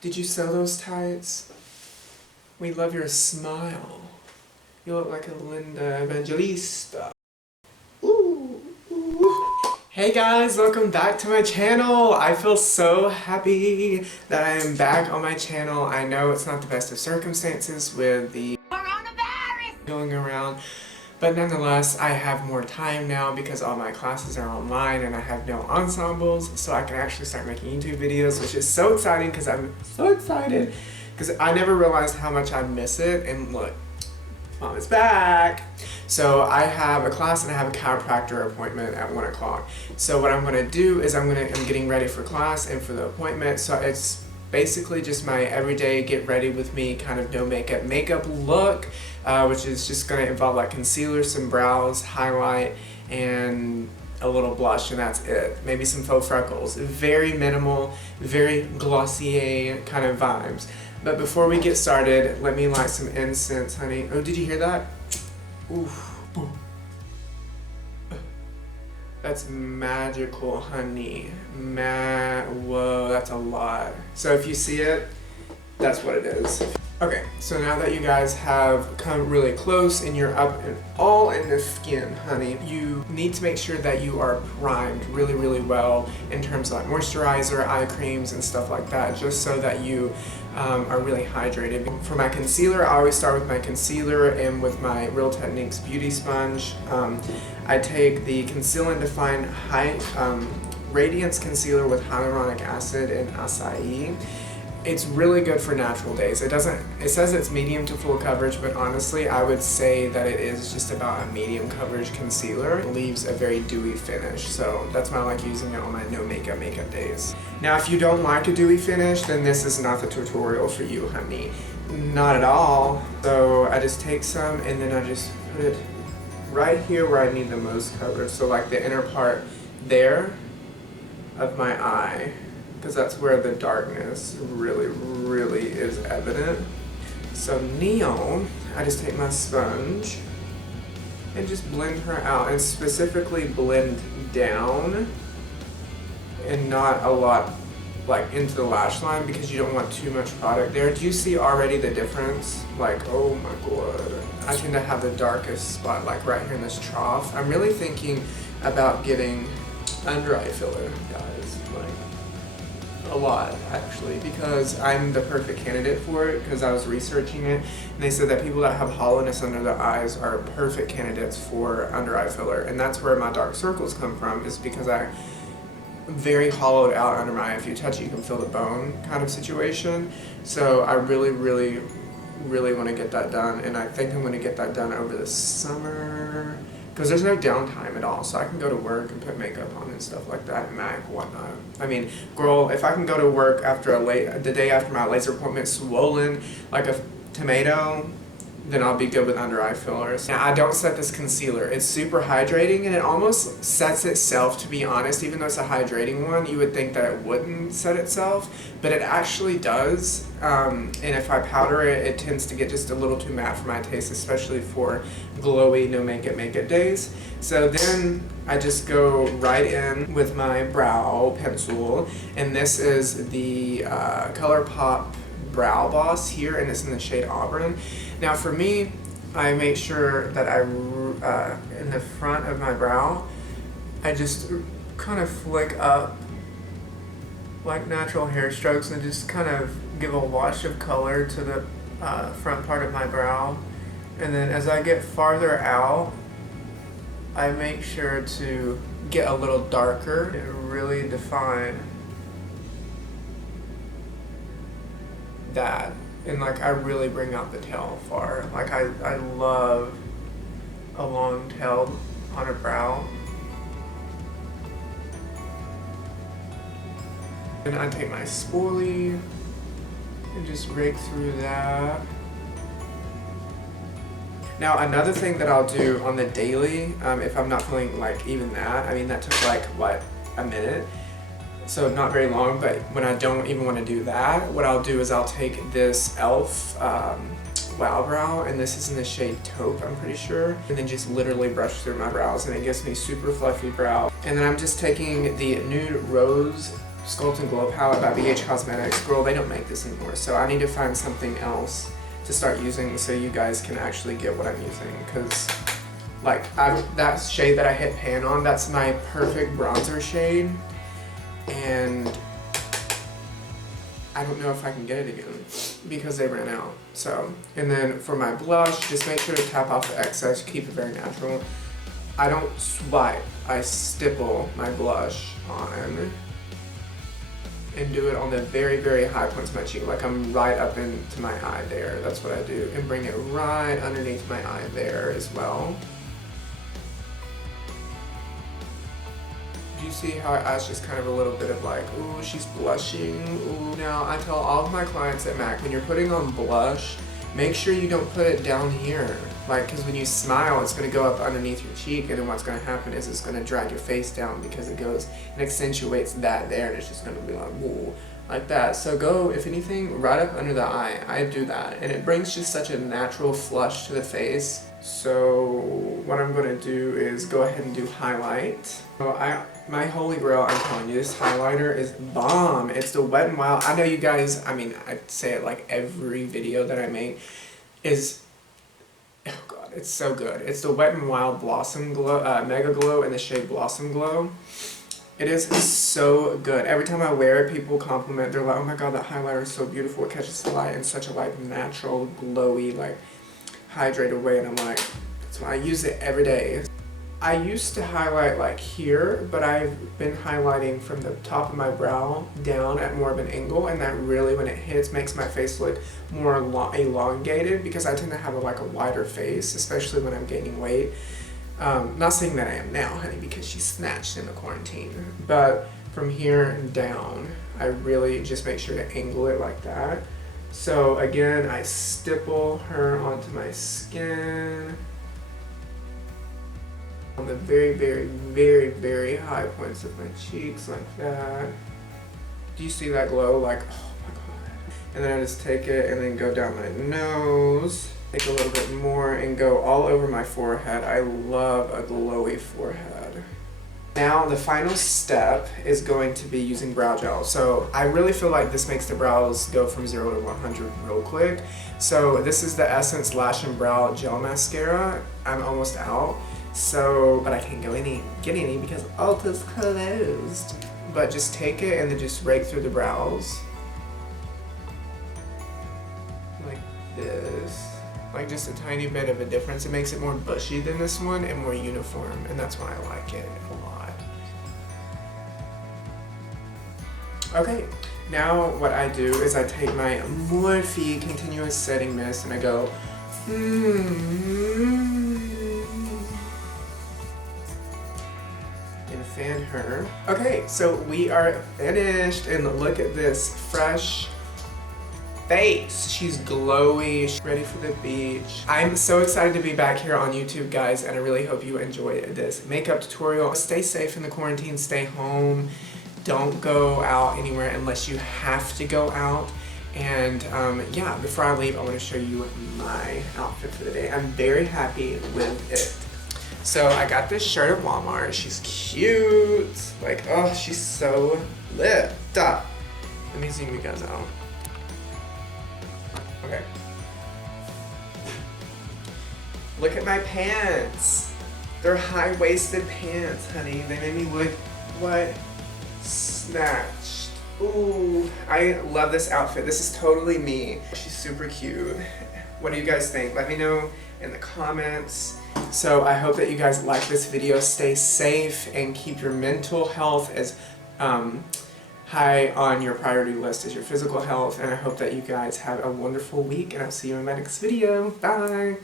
Did you sew those tights? We love your smile. You look like a Linda Evangelista. Ooh, ooh. Hey guys, welcome back to my channel. I feel so happy that I am back on my channel. I know it's not the best of circumstances with the coronavirus going around, but nonetheless, I have more time now because all my classes are online and I have no ensembles, so I can actually start making YouTube videos, which is so exciting because I'm so excited because I never realized how much I miss it. And look, Mom is back. So I have a class and I have a chiropractor appointment at 1 o'clock. So what I'm gonna do is I'm getting ready for class and for the appointment. So it's basically just my everyday get ready with me kind of no makeup look, which is just gonna involve like concealer, some brows, highlight, and a little blush, and that's it. Maybe some faux freckles. Very minimal, very Glossier kind of vibes. But before we get started, let me light some incense, honey. Oh, did you hear that? Oof. That's magical, honey. Whoa, that's a lot. So if you see it, that's what it is. Okay, so now that you guys have come really close and you're up and all in the skin, honey, you need to make sure that you are primed really, really well in terms of like moisturizer, eye creams, and stuff like that, just so that you are really hydrated. For my concealer, I always start with my concealer and with my Real Techniques Beauty Sponge. I take the Conceal and Define Radiance Concealer with Hyaluronic Acid and Acai. It's really good for natural days. It says it's medium to full coverage, but honestly, I would say that it is just about a medium coverage concealer. It leaves a very dewy finish, so that's why I like using it on my no makeup days. Now, if you don't like a dewy finish, then this is not the tutorial for you, honey. Not at all. So I just take some and then I just put it right here where I need the most coverage. So like the inner part there of my eye, because that's where the darkness really, really is evident. So Neil, I just take my sponge and just blend her out, and specifically blend down and not a lot like into the lash line because you don't want too much product there. Do you see already the difference? Like, oh my god. I tend to have the darkest spot like right here in this trough. I'm really thinking about getting under eye filler, guys. Like, a lot actually, because I'm the perfect candidate for it because I was researching it and they said that people that have hollowness under their eyes are perfect candidates for under eye filler, and that's where my dark circles come from, is because I'm very hollowed out under my eye. If you touch it, you can feel the bone kind of situation. So I really, really, really want to get that done, and I think I'm going to get that done over the summer because there's no downtime at all, so I can go to work and put makeup on and stuff like that, and MAC, whatnot. I mean, girl, if I can go to work after the day after my laser appointment swollen like a tomato, then I'll be good with under eye fillers. Now, I don't set this concealer. It's super hydrating, and it almost sets itself, to be honest. Even though it's a hydrating one, you would think that it wouldn't set itself, but it actually does. And if I powder it, it tends to get just a little too matte for my taste, especially for glowy, no makeup days. So then I just go right in with my brow pencil, and this is the ColourPop Brow Boss here, and it's in the shade Auburn. Now for me, I make sure that in the front of my brow, I just kind of flick up like natural hair strokes and just kind of give a wash of color to the front part of my brow. And then as I get farther out, I make sure to get a little darker and really define that. And like I really bring out the tail far. Like I love a long tail on a brow. And I take my spoolie and just rake through that. Now another thing that I'll do on the daily, if I'm not feeling like even that, I mean that took like what, a minute? So not very long, but when I don't even want to do that, what I'll do is I'll take this e.l.f. Wow Brow, and this is in the shade Taupe, I'm pretty sure, and then just literally brush through my brows, and it gives me super fluffy brow. And then I'm just taking the Nude Rose Sculpt and Glow palette by BH Cosmetics. Girl, they don't make this anymore, so I need to find something else to start using so you guys can actually get what I'm using, because like that shade that I hit pan on, that's my perfect bronzer shade, and I don't know if I can get it again because they ran out. So, and then for my blush, just make sure to tap off the excess, keep it very natural. I don't swipe, I stipple my blush on and do it on the very, very high points of my cheek, like I'm right up into my eye there. That's what I do, and bring it right underneath my eye there as well. Do you see how it adds just kind of a little bit of like, ooh, she's blushing, ooh. Now, I tell all of my clients at MAC, when you're putting on blush, make sure you don't put it down here. Like, because when you smile, it's going to go up underneath your cheek, and then what's going to happen is it's going to drag your face down because it goes and accentuates that there, and it's just going to be like, whoa, like that. So go, if anything, right up under the eye. I do that, and it brings just such a natural flush to the face. So what I'm going to do is go ahead and do highlight. So my holy grail, I'm telling you, this highlighter is bomb. It's the Wet n Wild. I know you guys, I mean, I say it like every video that I make, is, oh god, it's so good. It's the Wet n Wild Blossom Glow, Mega Glow in the shade Blossom Glow. It is so good. Every time I wear it, people compliment. They're like, oh my god, that highlighter is so beautiful. It catches the light in such a like natural, glowy, like hydrated way, and I'm like, that's why I use it every day. I used to highlight like here, but I've been highlighting from the top of my brow down at more of an angle, and that really, when it hits, makes my face look more elongated, because I tend to have a wider face, especially when I'm gaining weight. Not saying that I am now, honey, because she's snatched in the quarantine, but from here down, I really just make sure to angle it like that. So again, I stipple her onto my skin on the very, very, very, very high points of my cheeks, like that. Do you see that glow? Like, oh my god. And then I just take it and then go down my nose, take a little bit more, and go all over my forehead. I love a glowy forehead. Now the final step is going to be using brow gel. So I really feel like this makes the brows go from 0 to 100 real quick. So this is the Essence Lash and Brow Gel Mascara. I'm almost out. So, but I can't get any because Ulta's closed. But just take it and then just rake through the brows. Like this. Like just a tiny bit of a difference. It makes it more bushy than this one and more uniform, and that's why I like it a lot. Okay, now what I do is I take my Morphe Continuous Setting Mist and I go, and fan her. Okay, so we are finished, and look at this fresh face. She's glowy, she's ready for the beach. I'm so excited to be back here on YouTube, guys, and I really hope you enjoyed this makeup tutorial. Stay safe in the quarantine, stay home. Don't go out anywhere unless you have to go out. And yeah, before I leave, I want to show you my outfit for the day. I'm very happy with it. So I got this shirt at Walmart. She's cute. Like, oh, she's so lit. Stop. Let me zoom you guys out. Okay. Look at my pants. They're high-waisted pants, honey. They made me look, what? Snatched. Ooh, I love this outfit. This is totally me. She's super cute. What do you guys think? Let me know in the comments. So I hope that you guys like this video. Stay safe and keep your mental health as high on your priority list as your physical health. And I hope that you guys have a wonderful week, and I'll see you in my next video. Bye!